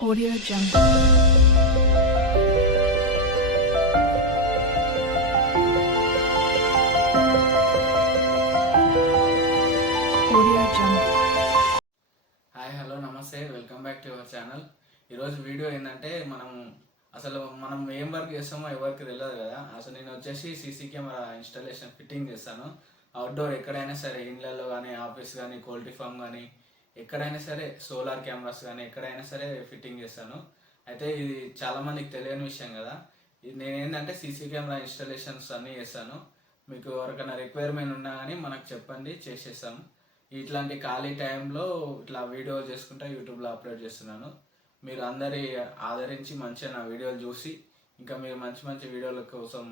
Audio Jungle. Audio Jungle. Hi hello నమస్తే, welcome back to your channel. ఈరోజు video ఏంటంటే మనం ఏం వర్క్ చేస్తామో ఎవరికి తెలియదు కదా. అసలు నేను వచ్చేసి సీసీ కెమెరా ఇన్స్టాలేషన్ ఫిట్టింగ్ చేస్తాను. అవుట్డోర్ ఎక్కడైనా సరే, ఇండ్లలో కానీ, ఆఫీస్ కానీ, కోల్ట్రీ ఫామ్ కానీ, ఎక్కడైనా సరే, సోలార్ కెమెరాస్ కానీ ఎక్కడైనా సరే ఫిట్టింగ్ చేస్తాను. అయితే ఇది చాలామందికి తెలియని విషయం కదా. ఇది నేను ఏంటంటే సీసీ కెమెరా ఇన్స్టాలేషన్స్ అన్నీ చేస్తాను. మీకు ఎవరికైనా రిక్వైర్మెంట్ ఉన్నా కానీ మనకు చెప్పండి, చేసేస్తాము. ఇట్లాంటి ఖాళీ టైంలో ఇట్లా వీడియో చేసుకుంటా యూట్యూబ్లో అప్లోడ్ చేస్తున్నాను. మీరు అందరి ఆదరించి మంచిగా నా వీడియోలు చూసి, ఇంకా మీరు మంచి మంచి వీడియోల కోసం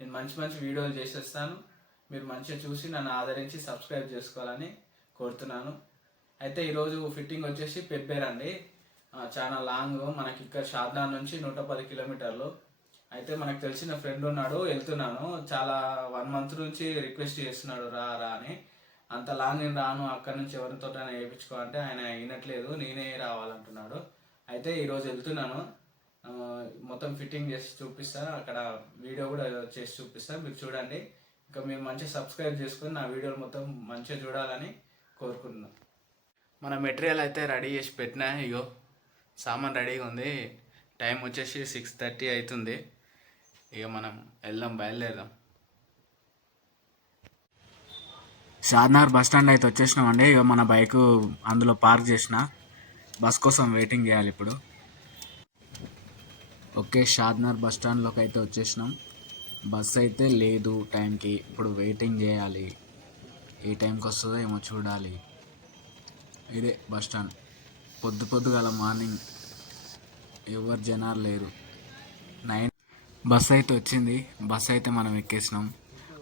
నేను మంచి మంచి వీడియోలు చేసేస్తాను. మీరు మంచిగా చూసి నన్ను ఆదరించి సబ్స్క్రైబ్ చేసుకోవాలని కోరుతున్నాను. అయితే ఈరోజు ఫిట్టింగ్ వచ్చేసి పెబ్బేర్ అండి. చాలా లాంగ్, మనకి ఇక్కడ షాద్నగర్ నుంచి 110 కిలోమీటర్లు. అయితే మనకు తెలిసిన ఫ్రెండ్ ఉన్నాడు, వెళ్తున్నాను. చాలా 1 మంత్ నుంచి రిక్వెస్ట్ చేస్తున్నాడు రా రా అని. అంత లాంగ్ నేను రాను, అక్కడి నుంచి ఎవరితో వేయించుకో అంటే ఆయన వినట్లేదు, నేనే రావాలంటున్నాడు. అయితే ఈరోజు వెళ్తున్నాను. మొత్తం ఫిట్టింగ్ చేసి చూపిస్తా, అక్కడ వీడియో కూడా చేసి చూపిస్తా, మీరు చూడండి. ఇంకా మీరు మంచిగా సబ్స్క్రైబ్ చేసుకొని నా వీడియోలు మొత్తం మంచిగా చూడాలని కోరుకుంటున్నాను. మన మెటీరియల్ అయితే రెడీ చేసి పెట్టినా, ఇగో సామాన్ రెడీగా ఉంది. టైం వచ్చేసి 6:30 అవుతుంది. ఇక మనం బయలుదేరదాం. షాద్నగర్ బస్ స్టాండ్ అయితే వచ్చేసినామండి. ఇక మన బైక్ అందులో పార్క్ చేసిన, బస్ కోసం వెయిటింగ్ చేయాలి ఇప్పుడు. ఓకే, షాద్నగర్ బస్ స్టాండ్లోకి అయితే వచ్చేసినాం. బస్ అయితే లేదు టైంకి, ఇప్పుడు వెయిటింగ్ చేయాలి. ఏ టైంకి వస్తుందో ఏమో చూడాలి. ఇదే బస్ స్టాండ్. పొద్దుగల మార్నింగ్, ఎవరు జనాలు లేరు. 9 బస్ అయితే వచ్చింది. బస్ అయితే మనం ఎక్కేసినాం.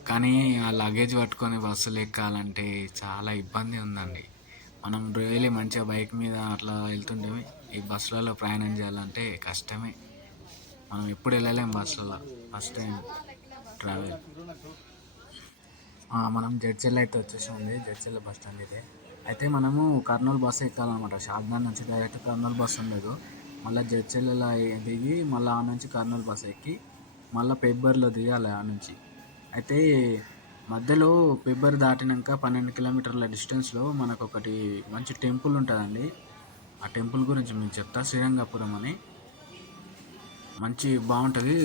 కానీ ఆ లగేజ్ పట్టుకొని బస్సులు ఎక్కాలంటే చాలా ఇబ్బంది ఉందండి. మనం డైలీ మంచిగా బైక్ మీద అట్లా వెళ్తుంటే ఈ బస్సులలో ప్రయాణం చేయాలంటే కష్టమే. మనం ఎప్పుడు వెళ్ళలేం బస్సులలో, ఫస్ట్ టైం ట్రావెల్. మనం జడ్చెల్ అయితే వచ్చేసింది. జడ్చెల్ బస్ స్టాండ్ ఇదే. అయితే మనము కర్నూలు బస్సు ఎక్కాలన్నమాట. షాద్నగర్ నుంచి డైరెక్ట్ కర్నూలు బస్సు ఉండదు. మళ్ళీ జడ్చెల్లో దిగి మళ్ళీ ఆ నుంచి కర్నూలు బస్సు ఎక్కి మళ్ళీ పెబ్బర్లో దిగాలి ఆ నుంచి. అయితే మధ్యలో పెబ్బర్ దాటినాక 12 కిలోమీటర్ల డిస్టెన్స్లో మనకు ఒకటి మంచి టెంపుల్ ఉంటుందండి. ఆ టెంపుల్ గురించి మీకు చెప్తా. శ్రీరంగపురం అని మంచి బాగుంటుంది.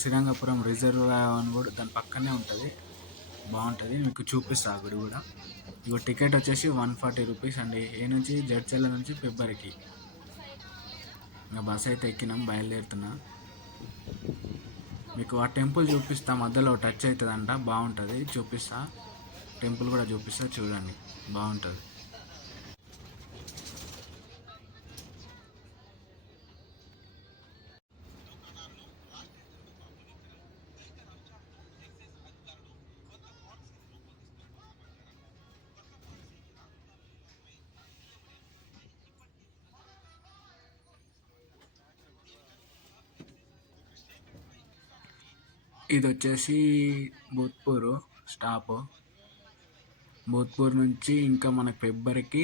శ్రీరంగపురం రిజర్వాయర్ అని కూడా దాని పక్కనే ఉంటుంది, బాగుంటుంది. మీకు చూపిస్తా ఆ గుడి కూడా. ఇగో టికెట్ వచ్చేసి 140 రూపీస్ అండి. ఏ నుంచి జడ్చెల్ల నుంచి పెబ్బర్కి. ఇంకా బస్ అయితే ఎక్కినాం, బయలుదేరుతున్నా. మీకు ఆ టెంపుల్ చూపిస్తా, మధ్యలో టచ్ అవుతుందంట, బాగుంటుంది, చూపిస్తా. టెంపుల్ కూడా చూపిస్తా, చూడండి, బాగుంటుంది. ఇది వచ్చేసి భూత్పూర్ స్టాప్. భూత్పూర్ నుంచి ఇంకా మనకు పెబ్బర్కి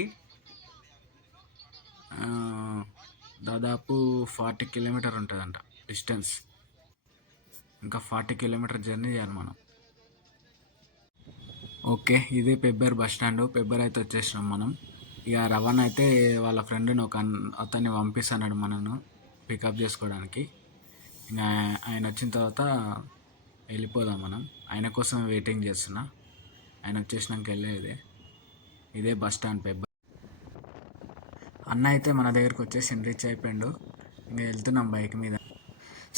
దాదాపు 40 కిలోమీటర్ ఉంటుందంట డిస్టెన్స్. ఇంకా 40 కిలోమీటర్ జర్నీ చేయాలి మనం. ఓకే, ఇదే పెబ్బర్ బస్ స్టాండ్. పెబ్బర్ అయితే వచ్చేసినాం మనం. ఇక రవాణా అయితే వాళ్ళ ఫ్రెండ్ని అతన్ని పంపిస్తున్నాడు మనను పికప్ చేసుకోవడానికి. ఇంకా ఆయన వచ్చిన తర్వాత వెళ్ళిపోదాం మనం. ఆయన కోసం వెయిటింగ్ చేస్తున్నా. ఆయన వచ్చేసినాక వెళ్ళేదే. ఇదే బస్ స్టాండ్ పెబ్బర్. అన్న అయితే మన దగ్గరకు వచ్చేసి రీచ్ అయిపోయాడు. ఇంకా వెళ్తున్నాం బైక్ మీద.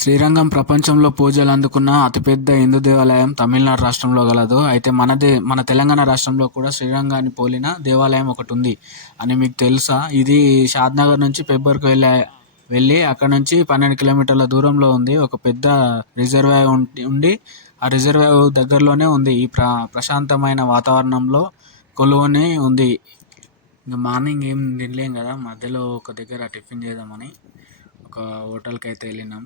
శ్రీరంగం ప్రపంచంలో పూజలు అందుకున్న అతిపెద్ద హిందూ దేవాలయం తమిళనాడు రాష్ట్రంలో గలదు. అయితే మన తెలంగాణ రాష్ట్రంలో కూడా శ్రీరంగాన్ని పోలిన దేవాలయం ఒకటి ఉంది అని మీకు తెలుసా? ఇది షాద్నగర్ నుంచి పెబ్బర్కు వెళ్ళి అక్కడ నుంచి 12 కిలోమీటర్ల దూరంలో ఉంది. ఒక పెద్ద రిజర్వాయర్ ఉండి ఆ రిజర్వాయర్ దగ్గరలోనే ఉంది. ఈ ప్రశాంతమైన వాతావరణంలో కొలువుని ఉంది. ఇంకా మార్నింగ్ ఏం తినలేం కదా, మధ్యలో ఒక దగ్గర టిఫిన్ చేద్దామని ఒక హోటల్కి అయితే వెళ్ళినాం.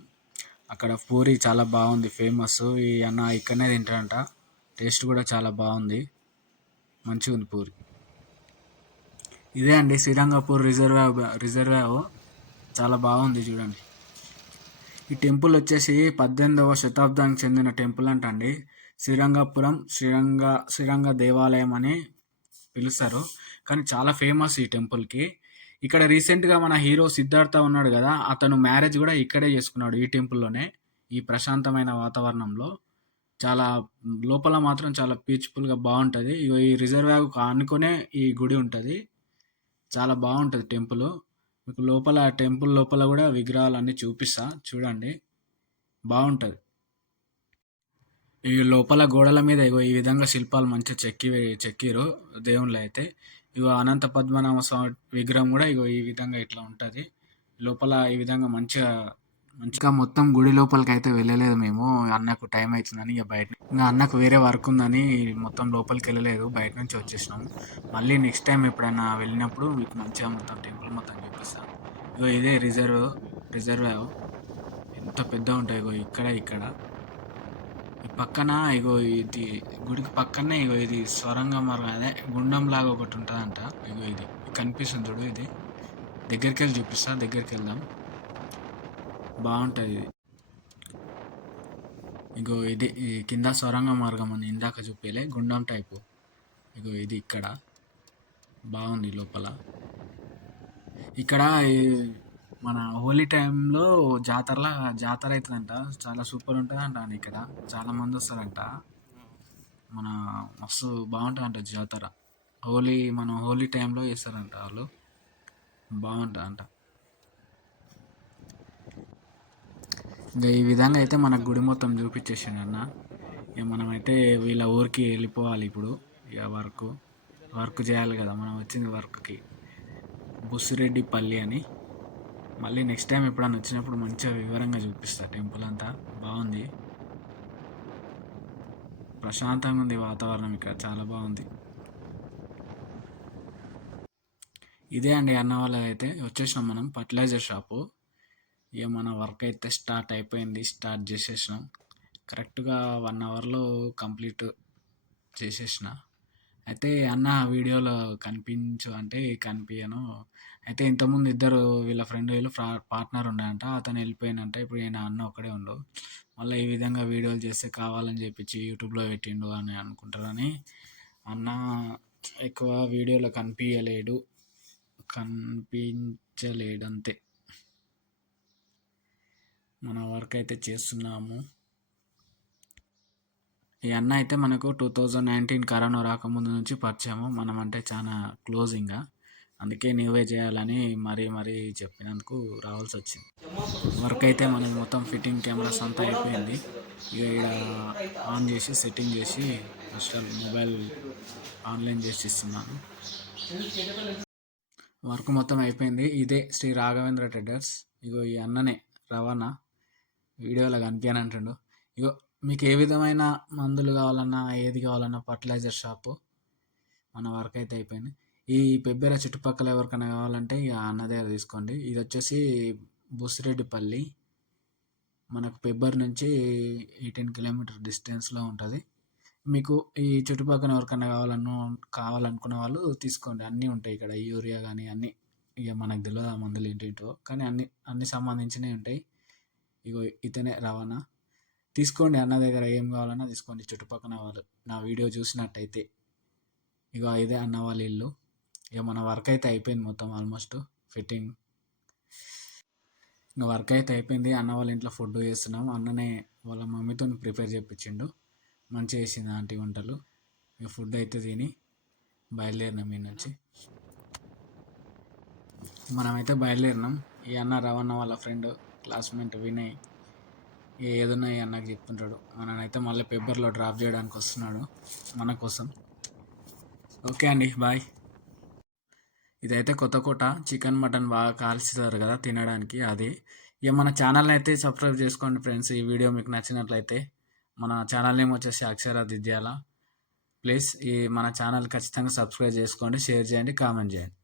అక్కడ పూరి చాలా బాగుంది, ఫేమస్. ఈ అన్న ఇక్కడనే తింటాడంట. టేస్ట్ కూడా చాలా బాగుంది, మంచిగా ఉంది పూరి. ఇదే అండి శ్రీరంగపూర్ రిజర్వాయర్. చాలా బాగుంది చూడండి. ఈ టెంపుల్ వచ్చేసి 18వ శతాబ్దానికి చెందిన టెంపుల్ అంటండి. శ్రీరంగపురం శ్రీరంగ దేవాలయం అని పిలుస్తారు. కానీ చాలా ఫేమస్ ఈ టెంపుల్కి. ఇక్కడ రీసెంట్గా మన హీరో సిద్ధార్థ ఉన్నాడు కదా, అతను మ్యారేజ్ కూడా ఇక్కడే చేసుకున్నాడు, ఈ టెంపుల్లోనే. ఈ ప్రశాంతమైన వాతావరణంలో చాలా లోపల మాత్రం చాలా పీస్ఫుల్గా బాగుంటుంది. ఈ రిజర్వాయర్ ఆనుకునే ఈ గుడి ఉంటుంది. చాలా బాగుంటుంది టెంపుల్. మీకు లోపల టెంపుల్ లోపల కూడా విగ్రహాలన్నీ చూపిస్తా చూడండి, బాగుంటుంది. ఈ లోపల గోడల మీద ఇగో ఈ విధంగా శిల్పాలు మంచిగా చెక్కిరు దేవుళ్ళు అయితే. ఇగో అనంత పద్మనాభ స్వామి విగ్రహం కూడా ఇగో ఈ విధంగా ఇట్లా ఉంటుంది. లోపల ఈ విధంగా మంచిగా మొత్తం గుడి లోపలికి అయితే వెళ్ళలేదు మేము, అన్నకు టైం అవుతుందని. ఇక బయట ఇంకా అన్నకు వేరే వర్క్ ఉందని మొత్తం లోపలికి వెళ్ళలేదు, బయట నుంచి వచ్చేసినాం. మళ్ళీ నెక్స్ట్ టైం ఎప్పుడైనా వెళ్ళినప్పుడు మీకు మంచిగా మొత్తం టెంపుల్ మొత్తం చూపిస్తాను. ఇగో ఇదే రిజర్వ్ ఎంత పెద్ద ఉంటాయి. ఇగో ఇక్కడ ఈ పక్కన ఇగో ఇది గుడికి పక్కనే ఇగో ఇది స్వరంగ మార్గం, అదే గుండం లాగా ఒకటి ఉంటుందంట. ఇగో ఇది కనిపిస్తుంది చూడు, ఇది దగ్గరికి వెళ్ళి చూపిస్తా, దగ్గరికి వెళ్దాం, బాగుంటుంది ఇది. ఇగో ఇది ఈ కింద సొరంగ మార్గం అని ఇందాక చూపేలే, గుండం టైపు. ఇగో ఇది ఇక్కడ బాగుంది లోపల. ఇక్కడ మన హోలీ టైంలో జాతర అవుతుందంట, చాలా సూపర్ ఉంటుందంట. ఇక్కడ చాలా మంది వస్తారంట, మన మస్తు బాగుంటుందంట జాతర. మన హోలీ టైంలో చేస్తారంట వాళ్ళు, బాగుంటుందంట. ఇంకా ఈ విధంగా అయితే మనకు గుడి మొత్తం చూపించేసాడు అన్న. ఇక మనమైతే వీళ్ళ ఊరికి వెళ్ళిపోవాలి ఇప్పుడు. ఇక వర్క్ చేయాలి కదా, మనం వచ్చింది వర్క్కి. బుస్సిరెడ్డిపల్లి అని. మళ్ళీ నెక్స్ట్ టైం ఎప్పుడైనా వచ్చినప్పుడు మంచిగా వివరంగా చూపిస్తా. టెంపుల్ అంతా బాగుంది, ప్రశాంతంగా ఉంది వాతావరణం ఇక్కడ, చాలా బాగుంది. ఇదే అండి అన్న వాళ్ళదైతే. వచ్చేసినాం మనం ఫర్టిలైజర్ షాపు. ఇక మన వర్క్ అయితే స్టార్ట్ అయిపోయింది, స్టార్ట్ చేసేసినాం. కరెక్ట్గా 1 అవర్లో కంప్లీట్ చేసేసిన. అయితే అన్న వీడియోలో కనిపించు అంటే కనిపించను. అయితే ఇంతకుముందు ఇద్దరు వీళ్ళ పార్ట్నర్ ఉన్నాయంట, అతను వెళ్ళిపోయినంట. ఇప్పుడు ఈయన అన్న ఒక్కడే ఉండు. మళ్ళీ ఈ విధంగా వీడియోలు చేస్తే కావాలని చెప్పించి యూట్యూబ్లో పెట్టిండు అని అనుకుంటారని అన్న ఎక్కువ వీడియోలో కనిపించలేడు అంతే. మన వర్క్ అయితే చేస్తున్నాము. ఈ అన్న అయితే మనకు 2019 కరోనా రాకముందు నుంచి పరిచయము. మనం అంటే చాలా క్లోజింగ్గా, అందుకే నువ్వే చేయాలని మరీ చెప్పినందుకు రావాల్సి వచ్చింది. వర్క్ అయితే మనం మొత్తం ఫిట్టింగ్ కెమెరాస్ అంతా అయిపోయింది. ఇక ఇక్కడ ఆన్ చేసి సెట్టింగ్ చేసి అసలు మొబైల్ ఆన్లైన్ చేసి ఇస్తున్నాను. వర్క్ మొత్తం అయిపోయింది. ఇదే శ్రీ రాఘవేంద్ర ట్రేడర్స్. ఇగో ఈ అన్ననే రవాణా, వీడియోలో కనిపించనంటుండు. ఇగో మీకు ఏ విధమైన మందులు కావాలన్నా, ఏది కావాలన్నా ఫర్టిలైజర్ షాపు. మన వర్క్ అయితే అయిపోయింది. ఈ పెబ్బెర చుట్టుపక్కల ఎవరికైనా కావాలంటే ఇక అన్న దగ్గర తీసుకోండి. ఇది వచ్చేసి బుస్సిరెడ్డిపల్లి, మనకు పెబ్బర్ నుంచి 18 కిలోమీటర్ డిస్టెన్స్లో ఉంటుంది. మీకు ఈ చుట్టుపక్కల ఎవరికైనా కావాలనుకున్న వాళ్ళు తీసుకోండి, అన్నీ ఉంటాయి ఇక్కడ. యూరియా కానీ అన్నీ, ఇక మనకు తెలియదు ఆ మందులు ఏంటో, కానీ అన్ని సంబంధించినవి ఉంటాయి. ఇగో ఇతనే రవాణా, తీసుకోండి. అన్న దగ్గర ఏం కావాలన్నా తీసుకోండి. చుట్టుపక్కల వాళ్ళు నా వీడియో చూసినట్టయితే ఇగో ఇదే అన్న వాళ్ళ ఇల్లు. ఇక మన వర్క్ అయితే అయిపోయింది మొత్తం, ఆల్మోస్ట్ ఫిట్టింగ్. ఇంకా వర్క్ అయితే అయిపోయింది. అన్న వాళ్ళ ఇంట్లో ఫుడ్ చేస్తున్నాం. అన్ననే వాళ్ళ మమ్మీతో ప్రిపేర్ చేయించిండు, మంచిగా చేసింది ఆంటీ వంటలు. ఇక ఫుడ్ అయితే తిని బయలుదేరినాం ఈ నుంచి. మనమైతే బయలుదేరినాం. ఈ అన్న రవణ వాళ్ళ ఫ్రెండ్ క్లాస్మేట్ వినయ్ ఏదన్నా ఈ అన్నకు చెప్తుంటాడు. మననైతే మళ్ళీ పేపర్లో డ్రాప్ చేయడానికి వస్తున్నాడు మన కోసం. ఓకే అండి, బాయ్. ఇదైతే కొత్తకోట చికెన్ మటన్ బాగా కాల్చుతారు కదా తినడానికి, అది. ఇక మన ఛానల్ని అయితే సబ్స్క్రైబ్ చేసుకోండి ఫ్రెండ్స్. ఈ వీడియో మీకు నచ్చినట్లయితే. మన ఛానల్ నేమ్ వచ్చేసి అక్షర దిద్యాల. ప్లీజ్ మన ఛానల్ ఖచ్చితంగా సబ్స్క్రైబ్ చేసుకోండి, షేర్ చేయండి, కామెంట్ చేయండి.